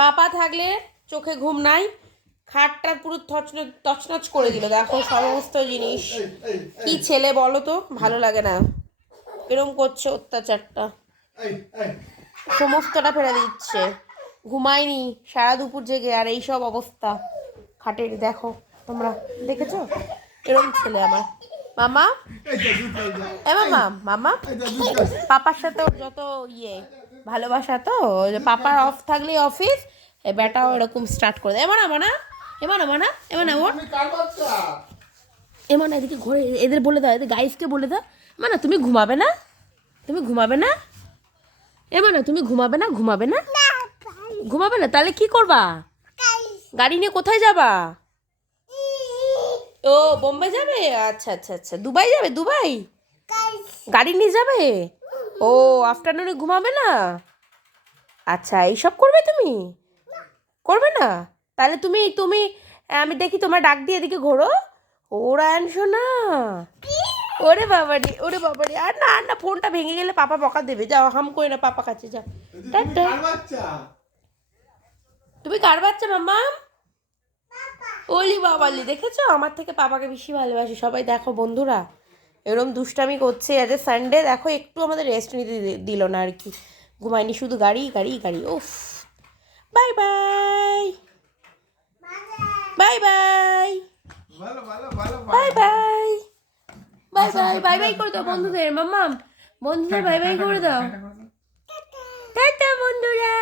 পাপা থাকলে চোখে ঘুম নাই, খাটটা পুরো তছনছ করে দিল। দেখো সমস্ত জিনিস। কি ছেলে বলো তো, ভালো লাগে না এরম করছে অত্যাচারটা। সমস্তটা ফেলে দিচ্ছে। ঘুমায়নি সারা দুপুর জেগে, আর এইসব অবস্থা খাটের। দেখো তোমরা দেখেছো এরম ছেলে আমার। মামা মামা মামা পাপার সাথে ওর যত ভালোবাসা, তো পাপার অফ থাকলে অফিস, বেটাও এরকম স্টার্ট করে দেয়। এমন না ওর এমন এদিকে ঘরে এদের বলে দাও, এদের গাইসকে বলে দাও, মানে তুমি ঘুমাবে না, তুমি ঘুমাবে না, না তুমি ঘুমাবে না, ঘুমাবে না, তাহলে কি করবা? গাড়ি নিয়ে কোথায় যাবা? ও বোম্বে যাবে, আচ্ছা আচ্ছা আচ্ছা। দুবাই যাবে, দুবাই গাড়ি নিয়ে যাবে। ও আফটারনুনে ঘুমাবে না, আচ্ছা এইসব করবে তুমি, করবে না? তাহলে তুমি তুমি আমি দেখি তোমার ডাক দিয়ে এদিকে ঘোরো। ওরা আনছো না, ওরে বাবারি, আর না আর না, ফোনটা ভেঙে গেলে পাপা বকা দেবে। যাও হাম করে না, পাপা কাছে যাও। তুমি কার বাচ্চা মাম্মা? ওলি বাবালি, দেখেছো আমার থেকে পাপাকে বেশি ভালোবাসি সবাই। দেখো বন্ধুরা এরম দুষ্টামি করছে। আজ সানডে, দেখো একটু আমাদের রেস্ট নিতে দিল না আর কি। ঘুমায়নি, শুধু গাড়ি গাড়ি গাড়ি। উফ, bye bye bye bye bye bye bye bye bye bye করে দাও বন্ধুদের। মাম্মা বন্ধুদের বাই বাই করে দাও। টাটা বন্ধুরা।